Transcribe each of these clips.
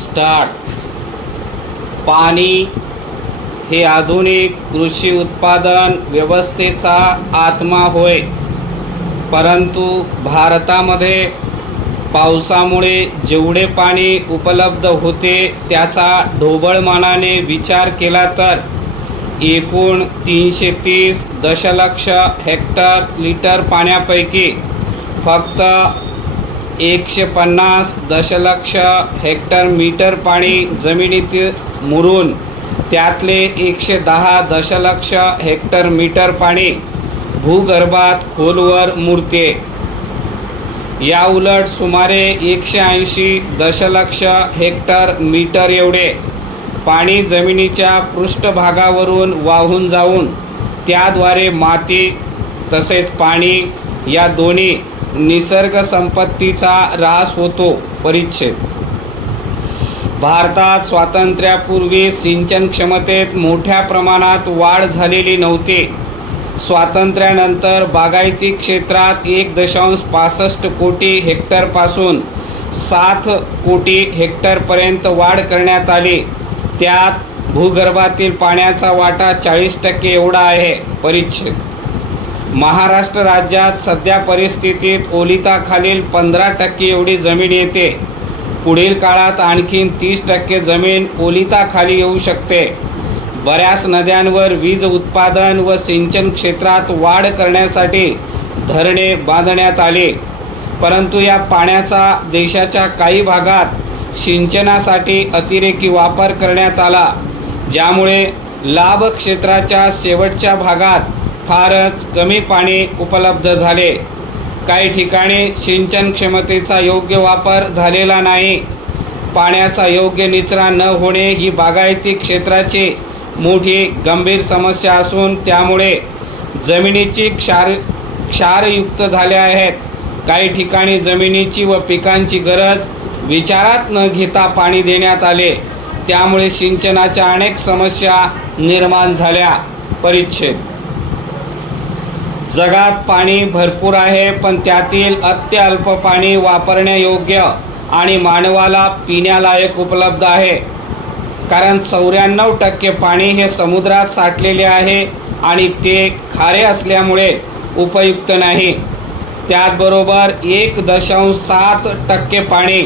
Start. पाणी हे आधुनिक कृषी उत्पादन व्यवस्थेचा आत्मा होय, परंतु भारतामध्ये पावसामुळे जेवढे पाणी उपलब्ध होते त्याचा ढोबळमानाने विचार केला तर एकूण 330 दशलक्ष हेक्टर लिटर पाण्यापैकी फक्त 150 दशलक्ष हेक्टर मीटर पाणी जमिनीत मुरून त्यातले 110 दशलक्ष हेक्टर मीटर पाणी भूगर्भात खोलवर मुरते. या उलट सुमारे 180 दशलक्ष हेक्टर मीटर एवढे पाणी जमिनीच्या पृष्ठभागावरून वाहून जाऊन त्याद्वारे माती तसेच पाणी या दोन्ही निसर्ग संपत्तीचा ऱ्हास होतो. परिच्छेद. भारतात स्वातंत्र्यापूर्वी सिंचन क्षमतेत मोठ्या प्रमाणात वाढ झालेली नव्हती. स्वातंत्र्यानंतर बागायती क्षेत्रात 1.65 कोटी हेक्टरपासून 7 कोटी हेक्टरपर्यंत वाढ करण्यात आली. त्यात भूगर्भातील पाण्याचा वाटा 40% एवढा आहे. परिच्छेद. महाराष्ट्र राज्यात सध्या परिस्थितीत ओलिताखालील 15% एवढी जमीन येते. पुढील काळात आणखीन 30% जमीन ओलिताखाली येऊ शकते. बऱ्याच नद्यांवर वीज उत्पादन व सिंचन क्षेत्रात वाढ करण्यासाठी धरणे बांधण्यात आले, परंतु या पाण्याचा देशाच्या काही भागात सिंचनासाठी अतिरेकी वापर करण्यात आला, ज्यामुळे लाभ क्षेत्राच्या शेवटच्या भागात फारच कमी पाणी उपलब्ध झाले. काही ठिकाणी सिंचन क्षमतेचा योग्य वापर झालेला नाही. पाण्याचा योग्य निचरा न होणे ही बागायती क्षेत्राची मोठी गंभीर समस्या असून त्यामुळे जमिनीची क्षारयुक्त झाल्या आहेत. काही ठिकाणी जमिनीची व पिकांची गरज विचारात न घेता पाणी देण्यात आले, त्यामुळे सिंचनाच्या अनेक समस्या निर्माण झाल्या. परिच्छेद. जगात पाणी भरपूर आहे, पण त्यातील अत्यल्प पाणी वापरण्यायोग्य आणि मानवाला पिण्यालायक उपलब्ध आहे. कारण 94% पाणी हे समुद्रात साठलेले आहे आणि ते खारे असल्यामुळे उपयुक्त नाही. त्याचबरोबर 1.7% पाणी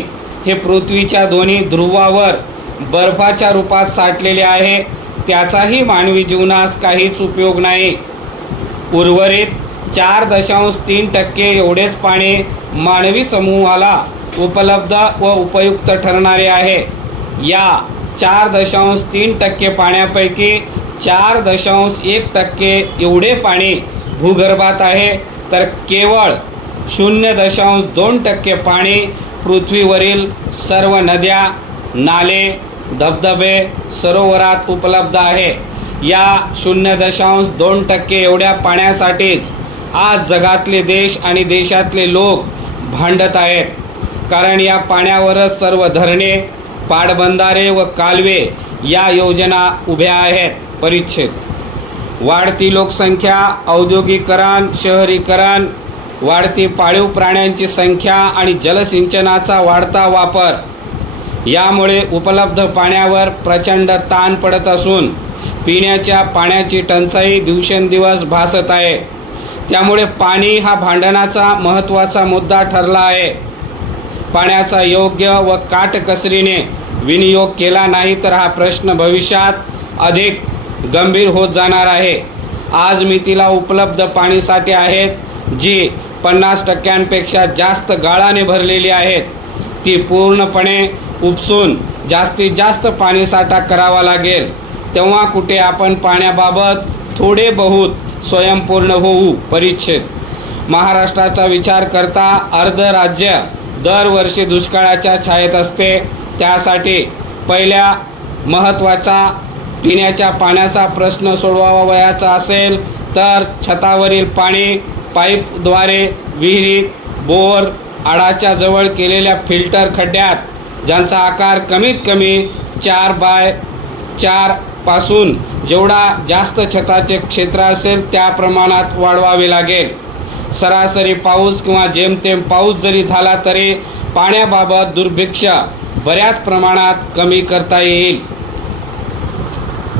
हे पृथ्वीच्या दोन्ही ध्रुवावर बर्फाच्या रूपात साठलेले आहे. त्याचाही मानवी जीवनास काहीच उपयोग नाही. उर्वरित 4.3% एवढेच पाणी मानवी समूहाला उपलब्ध व उपयुक्त ठरणारे आहे. या 4.3% पाण्यापैकी 4.1% एवढे पाणी भूगर्भात आहे, तर केवळ 0.2% पाणी पृथ्वीवरील सर्व नद्या, नाले, धबधबे, सरोवरात उपलब्ध आहे. या 0.2% एवढ्या पाण्यासाठीच आज जगातले देश आणि देशातले लोक भांडत आहेत. कारण या पाण्यावरच सर्व धरणे, पाटबंधारे व कालवे या योजना उभ्या आहेत. परिच्छेद. वाढती लोकसंख्या, औद्योगिकरण, शहरीकरण, वाढती पाळीव प्राण्यांची संख्या आणि जलसिंचनाचा वाढता वापर यामुळे उपलब्ध पाण्यावर प्रचंड ताण पडत असून पिण्याच्या पाण्याची टंचाई दिवसेंदिवस भासत आहे. त्यामुळे पाणी हा भांडणाचा महत्त्वाचा मुद्दा ठरला आहे. पाण्याचा योग्य व काटकसरीने विनियोग केला नाही तर हा प्रश्न भविष्यात अधिक गंभीर होत जाणार आहे. आज मितीला उपलब्ध पाणीसाठे आहेत, जी 50%पेक्षा जास्त गाळाने भरलेली आहेत. ती पूर्णपणे उपसून जास्तीत जास्त पाणीसाठा करावा लागेल. तेव्हा कुठे आपण पाण्याबाबत थोडे बहुत स्वयंपूर्ण होऊ. परिच्छेद. महाराष्ट्राचा विचार करता अर्ध राज्य दरवर्षी दुष्काळाच्या छायेत असते. त्यासाठी पहिल्या महत्त्वाचा पिण्याच्या पाण्याचा प्रश्न सोडवावयाचा असेल तर छतावरील पाणी पाईपद्वारे विहिरीत, बोर, आडाच्या जवळ केलेल्या फिल्टर खड्ड्यात, ज्यांचा आकार कमीत कमी 4x4 पासून जेवढा जास्त छताचे क्षेत्र असेल त्या प्रमाणात वाढवावे लागेल. सरासरी पाऊस किंवा जेमतेम पाऊस जरी झाला तरी पाण्याबाबत दुर्भिक्ष बऱ्याच प्रमाणात कमी करता येईल.